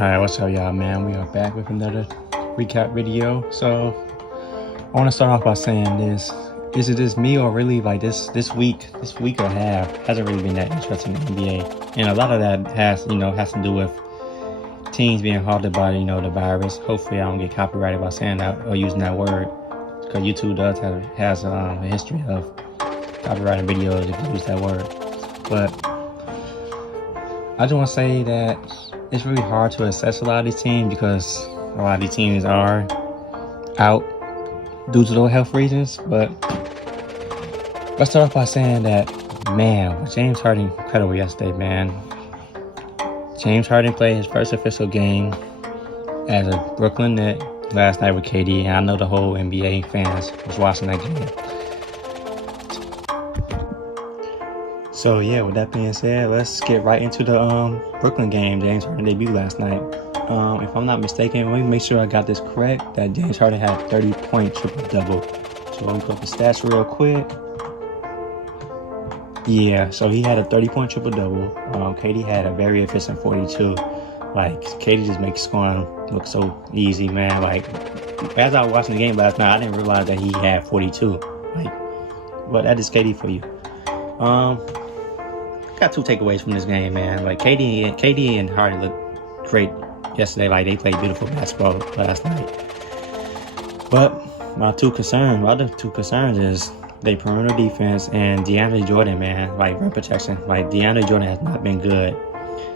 Alright, what's up, y'all, man? We are back with another recap video. So, I want to start off by saying this. Is it just me, or really, like, this week or half hasn't really been that interesting in the NBA? And a lot of that has to do with teams being halted by, the virus. Hopefully, I don't get copyrighted by saying that or using that word, because YouTube has a history of copyrighting videos if you use that word. But I just want to say that it's really hard to assess a lot of these teams because a lot of these teams are out due to those health reasons. But let's start off by saying that, man, James Harden incredible yesterday, man. James Harden played his first official game as a Brooklyn Net last night with KD, and I know the whole NBA fans was watching that game. So yeah, with that being said, let's get right into the Brooklyn game. James Harden debuted last night. If I'm not mistaken, let me make sure I got this correct, that James Harden had 30-point triple-double. So let me put the stats real quick. Yeah, so he had a 30-point triple-double. KD had a very efficient 42. Like, KD just makes scoring look so easy, man. Like, as I was watching the game last night, I didn't realize that he had 42. Like, but that is KD for you. Got two takeaways from this game, man. Like, KD and Harden looked great yesterday. Like, they played beautiful basketball last night. But my other two concerns is their perimeter defense and DeAndre Jordan, man. Like, rim protection. Like, DeAndre Jordan has not been good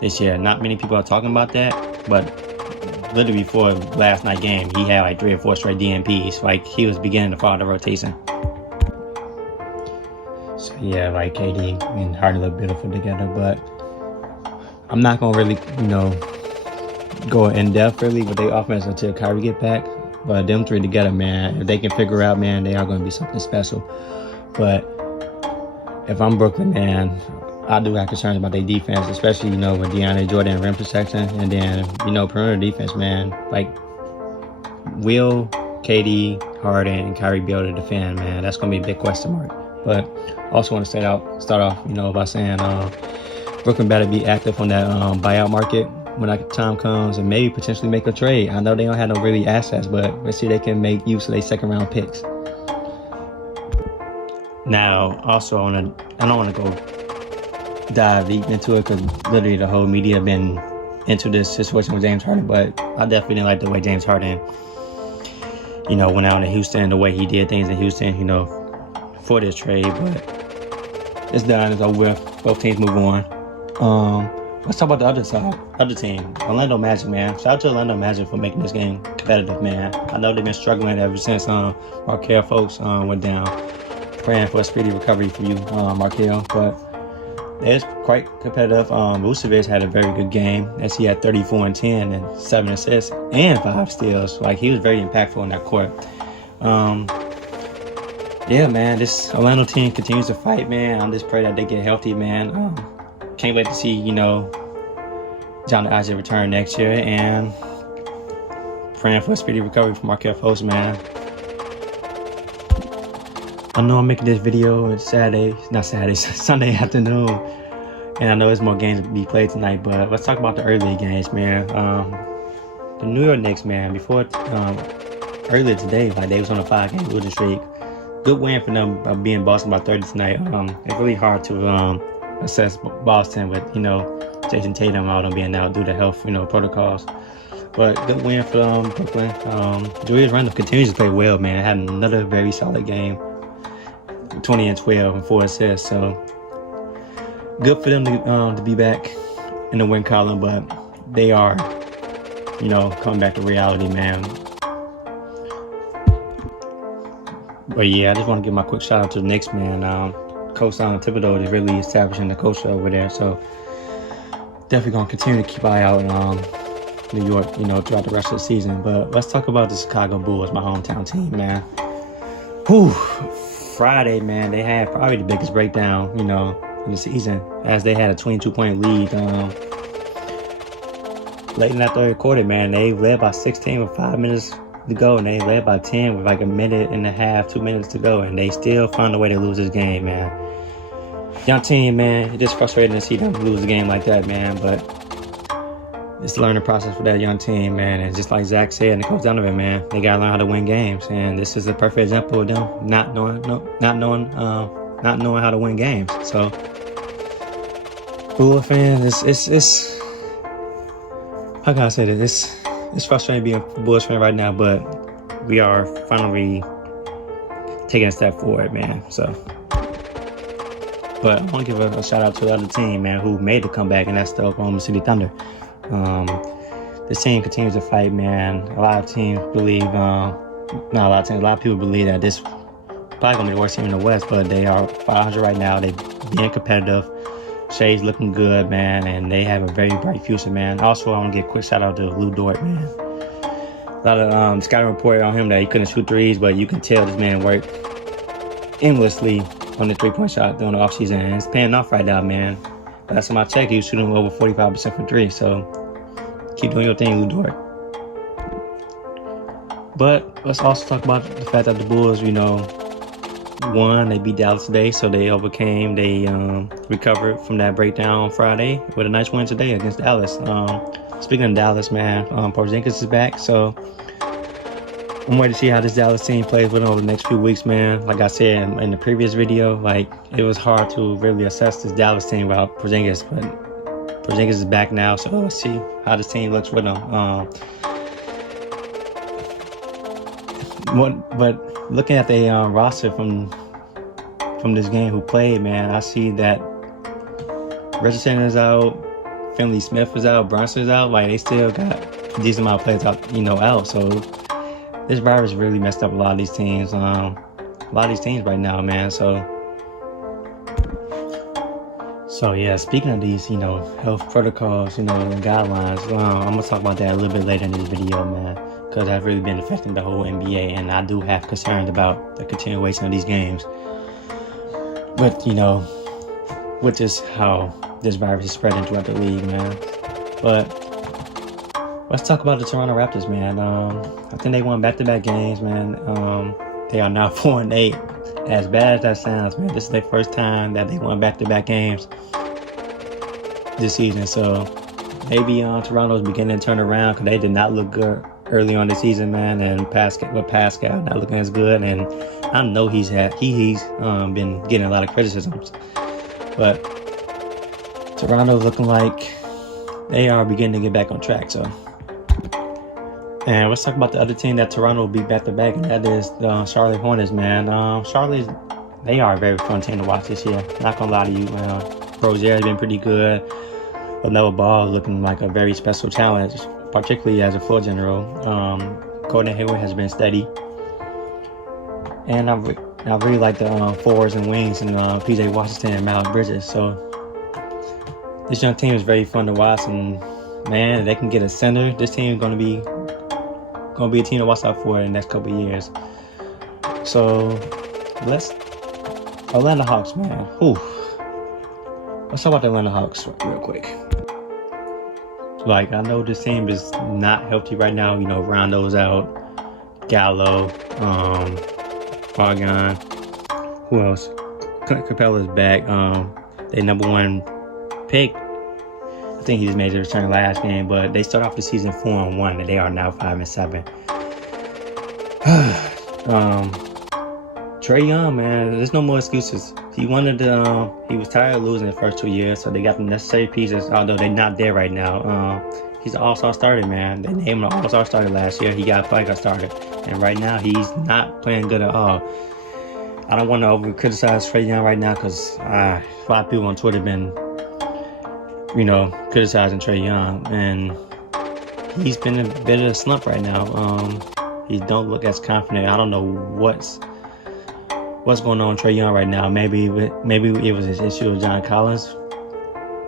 this year. Not many people are talking about that, but literally before last night's game, he had like 3 or 4 straight DNPs. Like, he was beginning to fall out of the rotation. So yeah, like, KD and Harden look beautiful together, but I'm not gonna really, go in depth really with their offense until Kyrie get back. But them three together, man, if they can figure out, man, they are gonna be something special. But if I'm Brooklyn, man, I do have concerns about their defense, especially, with DeAndre Jordan rim protection, and then, perimeter defense, man. Like, will KD, Harden, and Kyrie be able to defend, man? That's gonna be a big question mark. But I also want to start off, by saying Brooklyn better be active on that buyout market when that time comes, and maybe potentially make a trade. I know they don't have no really assets, but let's see if they can make use of their second round picks. Now, also, I don't want to go dive deep into it because literally the whole media been into this situation with James Harden, but I definitely didn't like the way James Harden, went out in Houston, the way he did things in Houston, for this trade. But it's done. It's over with. Both teams move on. Let's talk about the other team, Orlando Magic, man. Shout out to Orlando Magic for making this game competitive, man. I know they've been struggling ever since Markelle Fultz went down. Praying for a speedy recovery for you, Markelle. But it's quite competitive. Vucevic had a very good game, as he had 34 and 10 and 7 assists and 5 steals. Like, he was very impactful in that court. Yeah, man, this Orlando team continues to fight, man. I'm just praying that they get healthy, man. Can't wait to see, John Isaac return next year, and praying for a speedy recovery for Markelle Fultz, man. I know I'm making this video on Sunday afternoon, and I know there's more games to be played tonight, but let's talk about the early games, man. The New York Knicks, man, before earlier today, like, they was on a 5-game losing streak. Good win for them being Boston by 30 tonight. It's really hard to assess Boston with, Jason Tatum out and being out due to health, protocols. But good win for Brooklyn. Julius Randle continues to play well, man. Had another very solid game. 20 and 12 and 4 assists. So good for them to be back in the win column, but they are, coming back to reality, man. But yeah, I just want to give my quick shout out to the Knicks, man. Coach Thibodeau is really establishing the culture over there, so definitely gonna continue to keep an eye out on New York, throughout the rest of the season. But let's talk about the Chicago Bulls, my hometown team, man. Whew, Friday, man, they had probably the biggest breakdown, in the season, as they had a 22-point lead. Late in that third quarter, man, they led by 16 with 5 minutes to go, and they led by 10 with like a minute and a half, 2 minutes to go, and they still found a way to lose this game, man. Young team, man, it's just frustrating to see them lose a game like that, man, but it's a learning process for that young team, man. And just like Zach said, and Coach Donovan, man, they gotta learn how to win games. And this is a perfect example of them not knowing how to win games. So, Bulls fans, it's how can I say this? It's frustrating being a Bulls fan right now, but we are finally taking a step forward, man. So, but I want to give a shout out to the other team, man, who made the comeback, and that's the Oklahoma City Thunder. This team continues to fight, man. A lot of teams believe, not a lot of teams, a lot of people believe that this probably gonna be the worst team in the West, but they are 500 right now. They being competitive. Shay's looking good, man, and they have a very bright future, man. Also, I want to give a quick shout out to Lou Dort, man. A lot of scouting report on him that he couldn't shoot threes, but you can tell this man worked endlessly on the three-point shot during the offseason, and it's paying off right now, man. Last time I checked, he was shooting over 45% from three, so keep doing your thing, Lou Dort. But let's also talk about the fact that the Bulls, won. They beat Dallas today, so they overcame. They recovered from that breakdown on Friday with a nice win today against Dallas. Speaking of Dallas, man, Porzingis is back, so I'm waiting to see how this Dallas team plays with him over the next few weeks, man. Like I said in the previous video, it was hard to really assess this Dallas team without Porzingis, but Porzingis is back now, so let's see how this team looks with him. But looking at the roster from this game who played, man, I see that Richardson is out, Finley Smith is out, Brunson is out. They still got a decent amount of players out. So this virus really messed up a lot of these teams. Right now, man. So yeah. Speaking of these, health protocols, and guidelines, I'm gonna talk about that a little bit later in this video, man. Because that's really been affecting the whole NBA, and I do have concerns about the continuation of these games. But, which is how this virus is spreading throughout the league, man. But let's talk about the Toronto Raptors, man. I think they won back-to-back games, man. They are now 4-8. As bad as that sounds, man, this is their first time that they won back-to-back games this season. So maybe Toronto's beginning to turn around, because they did not look good early on the season, man, and Pascal not looking as good, and I know he's been getting a lot of criticisms, but Toronto's looking like they are beginning to get back on track. So, and let's talk about the other team that Toronto beat back to back, and that is the Charlotte Hornets, man. Charlotte, they are a very fun team to watch this year. Not gonna lie to you, Rozier has been pretty good. LaMelo Ball looking like a very special challenge, particularly as a floor general. Gordon Hayward has been steady, and I really like the forwards and wings and PJ Washington and Miles Bridges. So this young team is very fun to watch, and man, they can get a center. This team is gonna be a team to watch out for in the next couple of years. So Atlanta Hawks, man. Whew. Let's talk about the Atlanta Hawks real quick. I know this team is not healthy right now. Rondo's out, Gallo, Argon. Who else? Capella's back. Their number one pick, I think he just made his return last game, but they start off the season 4-1, and they are now 5-7. Trae Young, man, there's no more excuses. He was tired of losing the first 2 years, so they got the necessary pieces, although they're not there right now. He's an all-star starter, man. They named him an all-star starter last year. He probably got started, and right now he's not playing good at all. I don't want to over-criticize Trae Young right now, because a lot of people on Twitter have been, criticizing Trae Young, and he's been in a bit of a slump right now. He don't look as confident. I don't know what's going on with Trae Young right now. Maybe it was his issue with John Collins.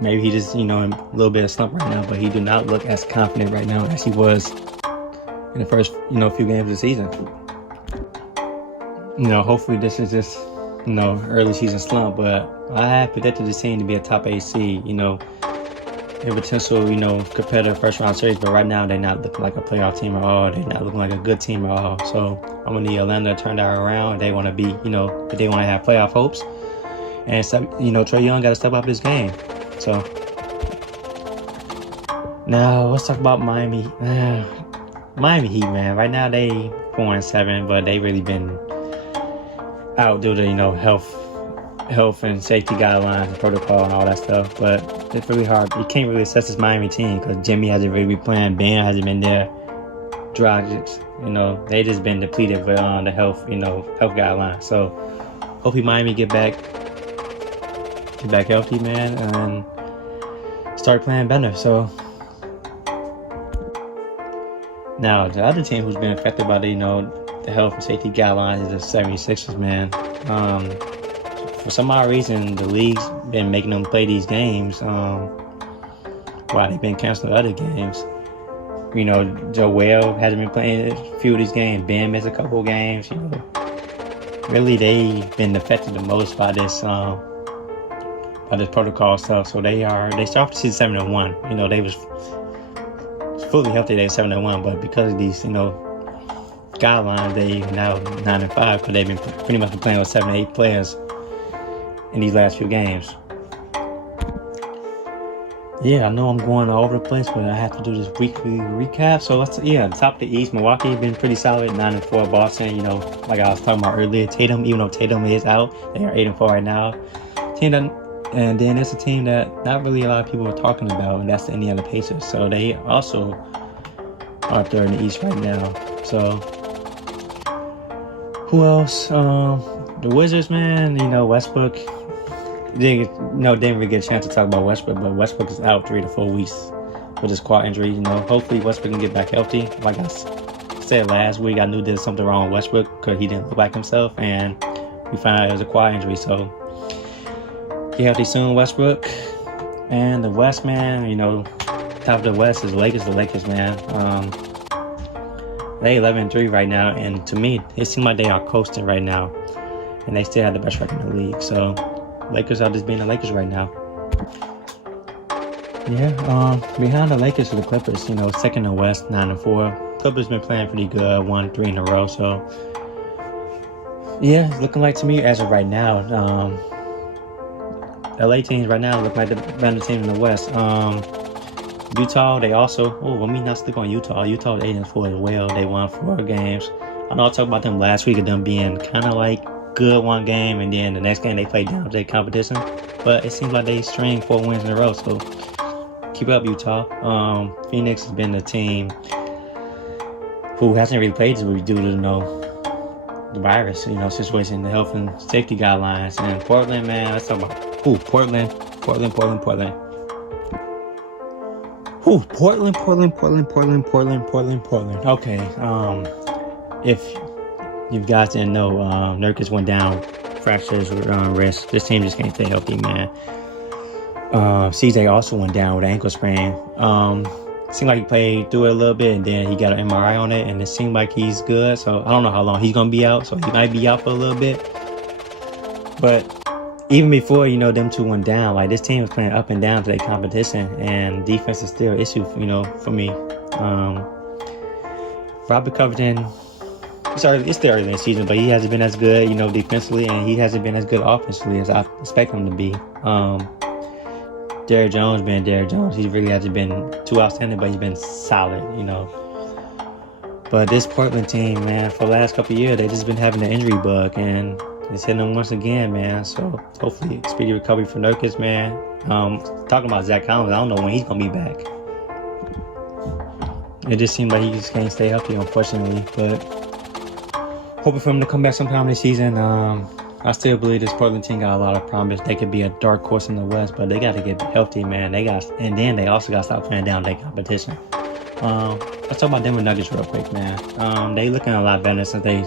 Maybe he just, in a little bit of slump right now, but he do not look as confident right now as he was in the first, few games of the season. Hopefully this is just, early season slump, but I have predicted this team to be a top 8 seed, a potential, competitive first round series, but right now they're not looking like a playoff team at all. They're not looking like a good team at all. So I'm gonna need Atlanta to turn that around. They want to be, if they want to have playoff hopes, and Trae Young got to step up his game. So Now let's talk about Miami. Miami Heat, man. Right now they 4-7, but they really been out due to health and safety guidelines and protocol and all that stuff. But it's really hard. You can't really assess this Miami team because Jimmy hasn't really been playing. Bam hasn't been there. Dragic, they just been depleted with the health guidelines. So hopefully Miami get back healthy, man, and start playing better. So now the other team who's been affected by the health and safety guidelines is the 76ers, man. For some odd reason, the league's been making them play these games while they've been canceling other games. Joel hasn't been playing a few of these games. Ben missed a couple of games. Really, they've been affected the most by this protocol stuff. So they start the season 7-1. They was fully healthy. They 7-1, but because of these guidelines, they now 9-5 because they've been pretty much playing with 7-8 players in these last few games. Yeah, I know I'm going all over the place, but I have to do this weekly recap. So top of the East, Milwaukee been pretty solid, 9-4. Boston, like I was talking about earlier, Tatum, even though Tatum is out, they are 8-4 right now. And then there's a team that not really a lot of people are talking about, and that's the Indiana Pacers. So they also are third in the East right now. So who else? The Wizards, man. Westbrook. Didn't really get a chance to talk about Westbrook, but Westbrook is out 3 to 4 weeks with his quad injury. Hopefully Westbrook can get back healthy. Like I said last week, I knew there was something wrong with Westbrook because he didn't look like himself, and we found out it was a quad injury. So get healthy soon, Westbrook. And the West, man, top of the West is Lakers. The Lakers, man. They 11-3 right now, and to me, it seems like they are coasting right now, and they still have the best record in the league. So Lakers are just being the Lakers right now. Yeah, behind the Lakers are the Clippers, second in the West, 9-4. Clippers been playing pretty good, 1-3 in a row. So yeah, it's looking like to me as of right now, LA teams right now look like the better team in the West. Utah, they also, let me not sleep on Utah. Utah is 8-4 as well. They won 4 games. I know I talked about them last week of them being kind of like good one game, and then the next game they play down to their competition. But it seems like they string 4 wins in a row. So keep up, Utah. Phoenix has been the team who hasn't really played this week due to the virus, situation, the health and safety guidelines. And Portland, man, let's talk about Portland. Okay, if you guys didn't know, Nurkic went down, fractured his wrist. This team just can't stay healthy, man. CJ also went down with an ankle sprain. Seemed like he played through it a little bit, and then he got an MRI on it, and it seemed like he's good. So I don't know how long he's gonna be out. So he might be out for a little bit. But even before them two went down, like this team was playing up and down to their competition, and defense is still an issue, for me. Robert Covington. It's still early in the season, but he hasn't been as good, defensively, and he hasn't been as good offensively as I expect him to be. Derrick Jones being Derrick Jones, he really hasn't been too outstanding, but he's been solid, But this Portland team, man, for the last couple of years, they just been having an injury bug, and it's hitting them once again, man. So hopefully, speedy recovery for Nurkic, man. Talking about Zach Collins, I don't know when he's gonna be back. It just seems like he just can't stay healthy, unfortunately, but hoping for him to come back sometime this season. I still believe this Portland team got a lot of promise. They could be a dark horse in the West, but they got to get healthy, man. And then they also got to stop playing down their competition. Let's talk about Denver Nuggets real quick, man. They looking a lot better since they,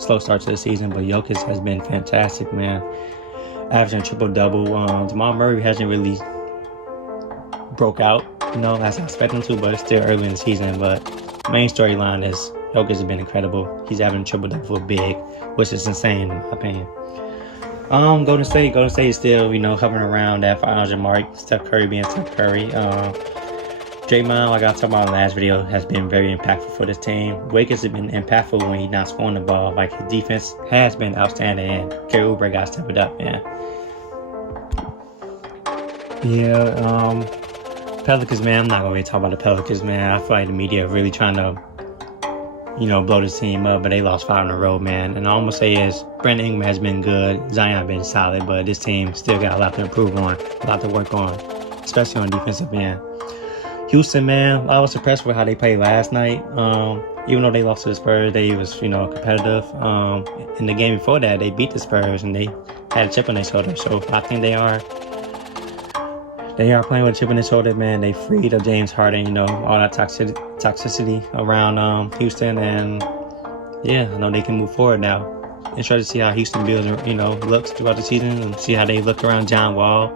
slow start to the season, but Jokic has been fantastic, man. Averaging triple-double. Jamal Murray hasn't really broke out, as I expect him to, but it's still early in the season. But main storyline is Jokic has been incredible. He's having a triple-double for big, which is insane in my opinion. Golden State is still, hovering around that 500 mark. Steph Curry being Steph Curry. Draymond, like I talked about in the last video, has been very impactful for this team. Wakers has been impactful when he's not scoring the ball. Like, his defense has been outstanding, and Kerry Oubre got to step it up, man. Yeah, Pelicans, man, I'm not gonna really talk about the Pelicans, man. I feel like the media really trying to, blow this team up, but they lost 5 in a row, man. And all I'm gonna say is Brandon Ingram has been good, Zion been solid, but this team still got a lot to improve on, a lot to work on, especially on defensive end. Houston, man, I was impressed with how they played last night. Even though they lost to the Spurs, they was, competitive. In the game before that, they beat the Spurs and they had a chip on their shoulder. So I think they are playing with a chip on their shoulder, man. They freed up James Harden, all that toxicity around Houston, and yeah, I know they can move forward now. Interested to see how Houston builds, looks throughout the season, and see how they look around John Wall,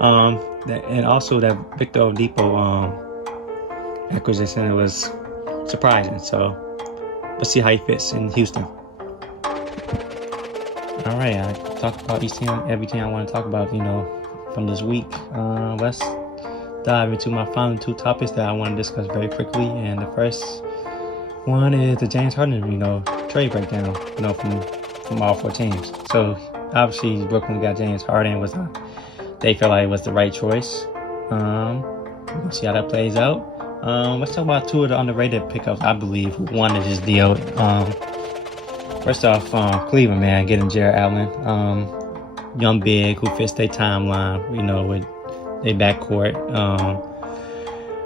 and also that Victor Oladipo acquisition was surprising. So let's see how he fits in Houston. All right, I talked about everything I want to talk about, from this week. Let's dive into my final 2 topics that I want to discuss very quickly. And the first one is the James Harden, trade breakdown, from all 4 teams. So obviously Brooklyn got James Harden, they felt like it was the right choice. We'll see how that plays out. Let's talk about 2 of the underrated pickups, I believe, who wanted this deal. First off, Cleveland, man, getting Jared Allen, young big who fits their timeline, with their backcourt.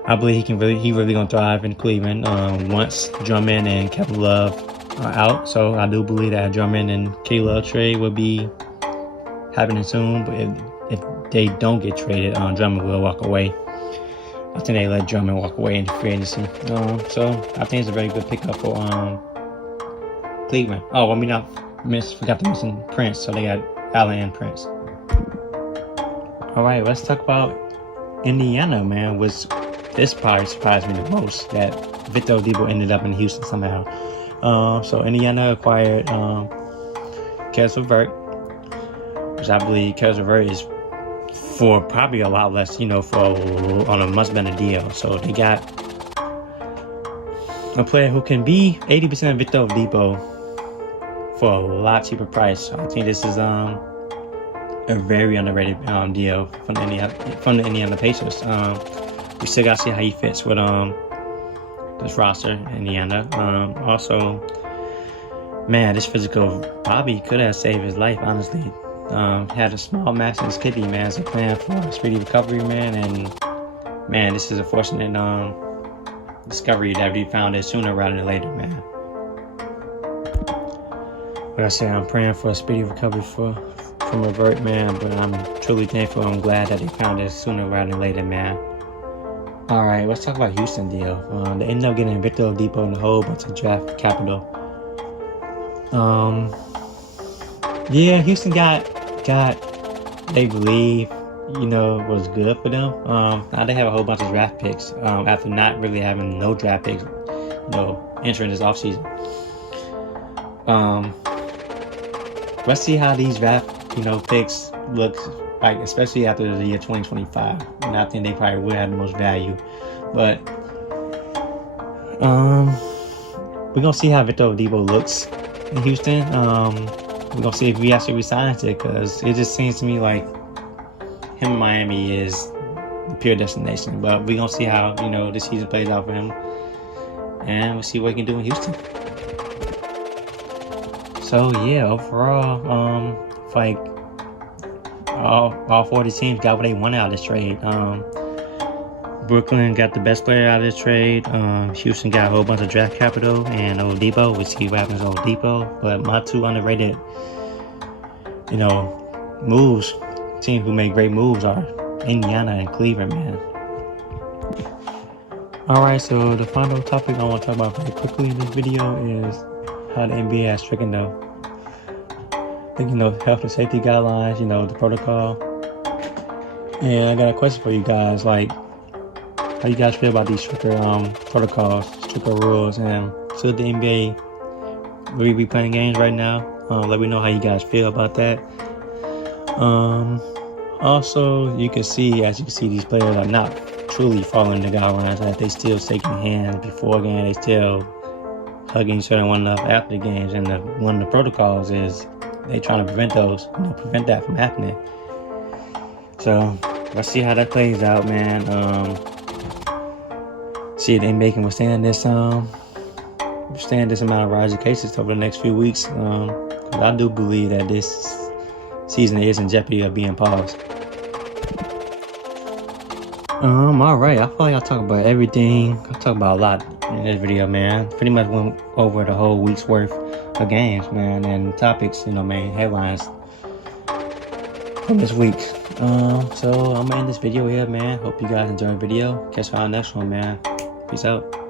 I believe he really gonna thrive in Cleveland once Drummond and Kevin Love are out. So I do believe that Drummond and K Love trade will be happening soon. But if they don't get traded, Drummond will walk away. I think they let Drummond walk away in free agency. So I think it's a very good pickup for Cleveland. Oh, forgot to mention Prince. So they got Allen and Prince. All right, let's talk about Indiana, man. This probably surprised me the most, that Victor Oladipo ended up in Houston somehow. So Indiana acquired Karis LeVert, which I believe Karis LeVert is for probably a lot less, on a much better deal. So they got a player who can be 80% Victor Oladipo for a lot cheaper price. I think this is a very underrated deal from the Indiana Pacers. We still gotta see how he fits with this roster, Indiana. Also, man, this physical probably could have saved his life, honestly. Had a small mass in his kidney, man, as a plan for a speedy recovery, man. And man, this is a fortunate discovery that we found it sooner rather than later, man. Like I said, I'm praying for a speedy recovery from LeVert, man. But I'm truly thankful. I'm glad that they found it sooner rather than later, man. All right, let's talk about Houston deal. They ended up getting Victor Oladipo and a whole bunch of draft capital. Yeah, Houston got they believe, was good for them. Now they have a whole bunch of draft picks after not really having no draft picks, entering this offseason. Let's see how these draft, picks look like, especially after the year 2025. And I think they probably will have the most value. But we're gonna see how Victor Oladipo looks in Houston. We're gonna see if we actually resigns it, because it just seems to me like him in Miami is the pure destination. But we're gonna see how this season plays out for him, and we'll see what he can do in Houston. So yeah, overall, like all 40 teams got what they wanted out of this trade. Brooklyn got the best player out of this trade. Houston got a whole bunch of draft capital and Oladipo. We'll see what happens with Oladipo. But my 2 underrated, moves, teams who make great moves, are Indiana and Cleveland, man. All right, so the final topic I want to talk about very quickly in this video is how the NBA has stricken the health and safety guidelines, the protocol. And I got a question for you guys, like, how you guys feel about these stricter protocols, stricter rules, and should the NBA really be playing games right now? Let me know how you guys feel about that. Also, as you can see, these players are not truly following the guidelines. Like, they still shaking hands before games, they still hugging each other one another after the games, and one of the protocols is they trying to prevent that from happening. So let's see how that plays out, man. see if they can withstand this amount of rise of cases over the next few weeks. I do believe that this season is in jeopardy of being paused. Alright, I feel like I talked about everything. I talked about a lot in this video, man. Pretty much went over the whole week's worth of games, man, and topics, main headlines from this week. So I'm gonna end this video here, man. Hope you guys enjoyed the video. Catch y'all on the next one, man. Peace out.